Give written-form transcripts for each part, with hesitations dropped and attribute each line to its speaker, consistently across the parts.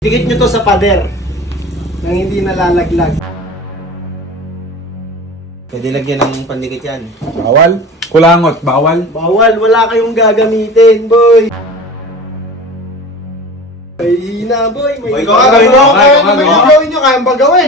Speaker 1: Dikit nyo to sa pader nang hindi nalalaglag.
Speaker 2: Pwede lagyan ng pandikit yan.
Speaker 3: Bawal? Kulangot, bawal?
Speaker 1: Bawal, wala kayong gagamitin, boy. May hina, boy.
Speaker 2: Boy, ikaw nga, gawin mo.
Speaker 3: Kaya naman yung
Speaker 1: gawin nyo, kayang ba gawin?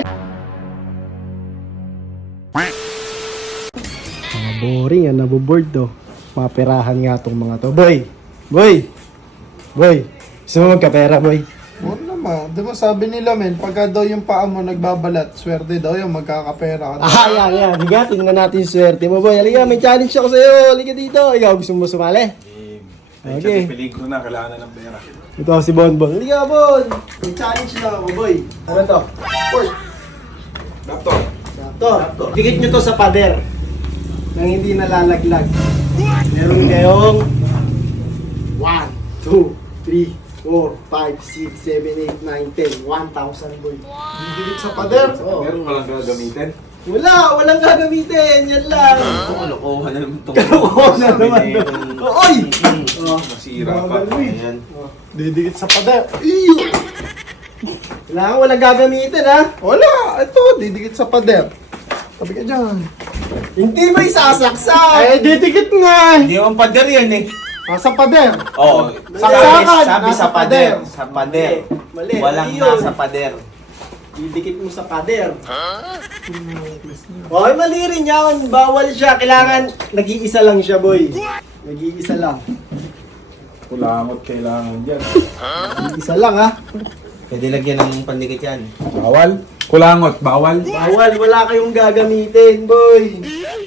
Speaker 1: Boring yan, naboboard to. Maperahan nga tong mga to. Boy! Boy! Boy! Gusto mo magkapera, boy?
Speaker 4: Oo naman. Di ba sabi nila men, pagka daw yung paa mo nagbabalat, swerte daw yung magkakapera ka.
Speaker 1: Yan. Higa, tingnan natin yung swerte mo, boy. Halika, may challenge ako sa'yo. Halika dito. Ikaw, gusto mo sumali? Okay.
Speaker 3: Peligro na, kailangan na ng pera.
Speaker 1: Ito si Bonbon. Halika, Bon. May challenge lang ako, boy. Ano to? First.
Speaker 3: Laptop.
Speaker 1: Laptop. Dikit nyo to sa pader nang hindi nalalaglag. Meron kayong 1, 2, 3, 4, 5, 6, 7, 8, 9, 10, 1,000, boy.
Speaker 4: Didikit sa pader.
Speaker 1: Oo.
Speaker 3: Meron walang gagamitin.
Speaker 1: Walang gagamitin. Yan lang.
Speaker 2: Kalokohan na naman itong...
Speaker 1: Kalokohan na naman. Oy!
Speaker 3: Masira pa.
Speaker 4: Bawal, boy.
Speaker 2: Ayan.
Speaker 4: Didikit sa pader.
Speaker 1: Kailangan walang gagamitin, ha?
Speaker 4: Wala. Ito, didikit sa pader. Sabi ka dyan.
Speaker 1: Hindi mo isasaksak.
Speaker 4: Eh, didikit nga.
Speaker 2: Hindi naman pader yan eh.
Speaker 4: Sa pader.
Speaker 2: Oo.
Speaker 4: Saksakan,
Speaker 2: Sabi
Speaker 4: nasa
Speaker 2: sa pader.
Speaker 4: pader.
Speaker 2: Sa pader.
Speaker 1: Mali.
Speaker 2: Walang
Speaker 1: Mali yun.
Speaker 2: nasa pader.
Speaker 1: Didikit mo sa pader. Okay, mali rin yan. Bawal siya. Kailangan, nag-iisa lang siya, boy. Nag-iisa lang.
Speaker 3: Kulangot kailangan dyan.
Speaker 1: Nag-iisa lang, ha?
Speaker 2: Pwede lagyan ng pandikit yan.
Speaker 3: Bawal? Kulangot, bawal?
Speaker 1: Bawal. Wala kayong gagamitin, boy.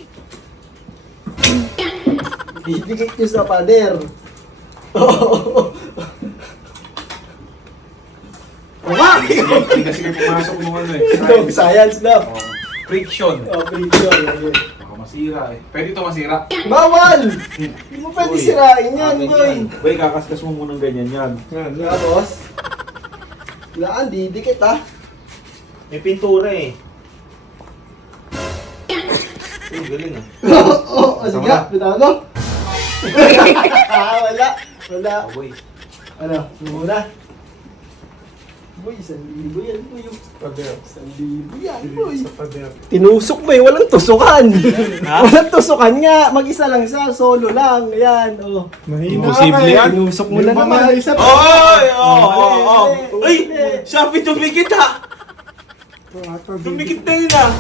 Speaker 1: Didikit nyo sa pader. Wala!
Speaker 3: Kasi pumasok mo ano eh.
Speaker 1: Ito, science na.
Speaker 3: Friction.
Speaker 1: Picture.
Speaker 3: Baka masira eh. Pwede ito masira.
Speaker 1: Bawal! Hindi mo pwede sirain yan, boy.
Speaker 3: Boy, kakaskas mo munang ganyan yan.
Speaker 1: Tapos, laan, didikit, ha?
Speaker 2: May pintura eh. Uy, galing ah.
Speaker 1: Oo, sige, pitano. Wala.
Speaker 2: Oh, boy.
Speaker 1: Ano, muna. Boy, 1,000 yan, boy.
Speaker 4: Pader.
Speaker 1: 1,000 yan, boy.
Speaker 4: Sa pader.
Speaker 1: Tinusok mo eh, walang tusukan. Walang tusukan nga, mag-isa lang siya, solo lang. Yan, oh.
Speaker 4: Mahina
Speaker 3: Imposible yan.
Speaker 1: Tinusok mo
Speaker 4: Hindi
Speaker 1: na
Speaker 4: ba
Speaker 1: naman.
Speaker 4: maisip?
Speaker 2: Oy! Oo!
Speaker 1: Mali,
Speaker 2: Uy!
Speaker 1: mali.
Speaker 2: Shopee tumikit ah! Tumikit na yun ah!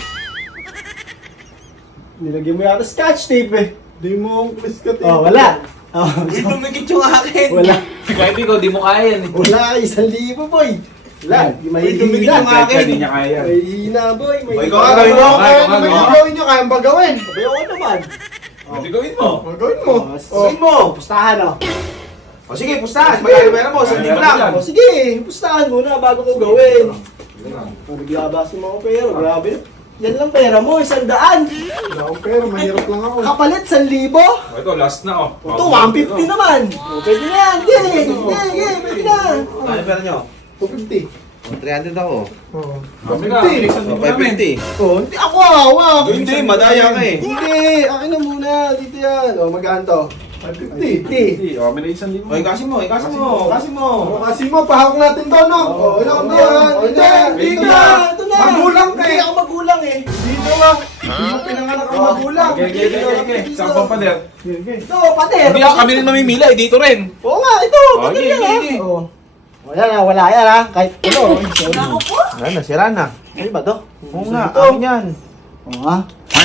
Speaker 1: Nilagyan mo yata scotch tape eh.
Speaker 4: Di mo ang pliskat eh.
Speaker 1: Oh, wala. Oh,
Speaker 2: Uy, tumikit yung akin!
Speaker 1: wala.
Speaker 3: Kahit ikaw, di mo kaya yan eh.
Speaker 1: Wala, 1,000, boy. Wala, may
Speaker 2: Uy, tumigil
Speaker 1: hina.
Speaker 2: yung akin.
Speaker 3: Kahit hindi niya kaya yan.
Speaker 1: May hina, boy. May
Speaker 2: Boy,
Speaker 1: hina.
Speaker 2: ikaw nga, gawin mo.
Speaker 4: Kaya naman yung gawin nyo, kaya ba gawin?
Speaker 1: Abay, ako naman.
Speaker 3: Pwede gawin mo.
Speaker 4: Gawin mo.
Speaker 1: Gawin mo. Pustahan, oh.
Speaker 2: O sige, pustahan! Magkano pera mo? Sa libo lang!
Speaker 1: O sige, pustahan muna bago ko gawin. Naglabas yung mga pera, grabe. Yan lang pera mo, 100.
Speaker 4: Wala akong pera, mahirap lang ako.
Speaker 1: Kapalit, 1,000.
Speaker 3: Oh, ito, last na oh.
Speaker 1: Ito, 150 naman. O, pwede na yan. Sige, pwede na.
Speaker 2: Ano pera nyo?
Speaker 4: 250.
Speaker 2: O, 300 ako.
Speaker 4: Oo.
Speaker 3: Kami ka,
Speaker 4: 250.
Speaker 3: isang
Speaker 2: O,
Speaker 3: libo namin.
Speaker 2: 550.
Speaker 1: O, hindi ako hawak.
Speaker 2: Hindi, madaya ka eh.
Speaker 1: Hindi, akin na muna. Dito yan. O, magkano to?
Speaker 4: 550.
Speaker 1: 50.
Speaker 3: O, kami na isang libo.
Speaker 2: O, ikasi mo, ikasi mo, ikasi mo.
Speaker 4: O, kasi mo, pahawak natin to, no?
Speaker 1: O, ilang
Speaker 4: Hindi,
Speaker 1: yan?
Speaker 4: hindi,
Speaker 1: Hindi
Speaker 4: hindi
Speaker 1: na.
Speaker 4: na.
Speaker 1: Ito na.
Speaker 4: Magulang ka
Speaker 1: Hindi
Speaker 4: eh.
Speaker 1: ako magulang eh.
Speaker 4: Dito lang. Hindi mo pinanganak ang magulang.
Speaker 3: Okay. Saan pang pader?
Speaker 1: Ito, pader.
Speaker 2: Hindi ako kami rin mamimila eh, dito rin.
Speaker 1: Oo nga, ito. Pader
Speaker 2: Okay,
Speaker 1: yan ha.
Speaker 2: okay.
Speaker 1: Oo. Wala na, wala yan ha. Kahit ano.
Speaker 2: Wala na, sira na.
Speaker 1: Ano ba to?
Speaker 2: Oo nga,
Speaker 1: Ito.
Speaker 2: akin yan.
Speaker 1: Oo nga.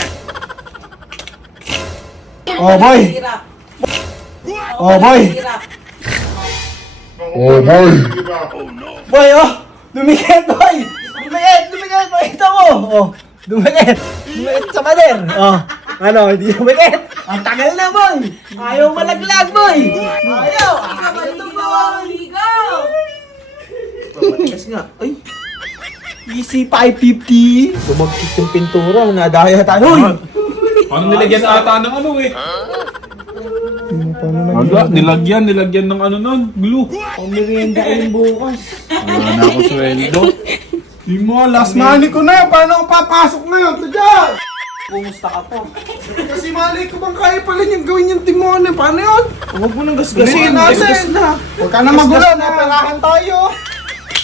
Speaker 1: Oh boy. Oh boy. Boy oh. Dumikit boy. Dumikit boy. Ito mo. Oh. Dumikit. Dumikit sa pader. Oh. Ano, hindi dumikit. Ang tagal na boy. Ayaw malaglag boy. Ayaw. Ito boy.
Speaker 2: Matigas nga. Ay,
Speaker 1: Easy 550.
Speaker 2: bumagkit yung pintura. Nadaya tayo. Uy!
Speaker 3: Ano nilagyan ata ng ano eh? Wala, nilagyan ng ano nun, glue.
Speaker 1: Pamirienda yung bukas.
Speaker 3: Wala na ako sweldo.
Speaker 4: Di mo, last money ko na yun. Paano ako papasok ngayon? Ito dyan.
Speaker 1: Kumusta ka po?
Speaker 4: Kasi mali ko bang kaya pala niyang gawin yung timon eh. Paano yun?
Speaker 2: Huwag mo nang
Speaker 4: Gasgasin
Speaker 2: gasgasin.
Speaker 4: natin.
Speaker 2: Gasgas na.
Speaker 4: Huwag ka na magulo. Naperahan tayo.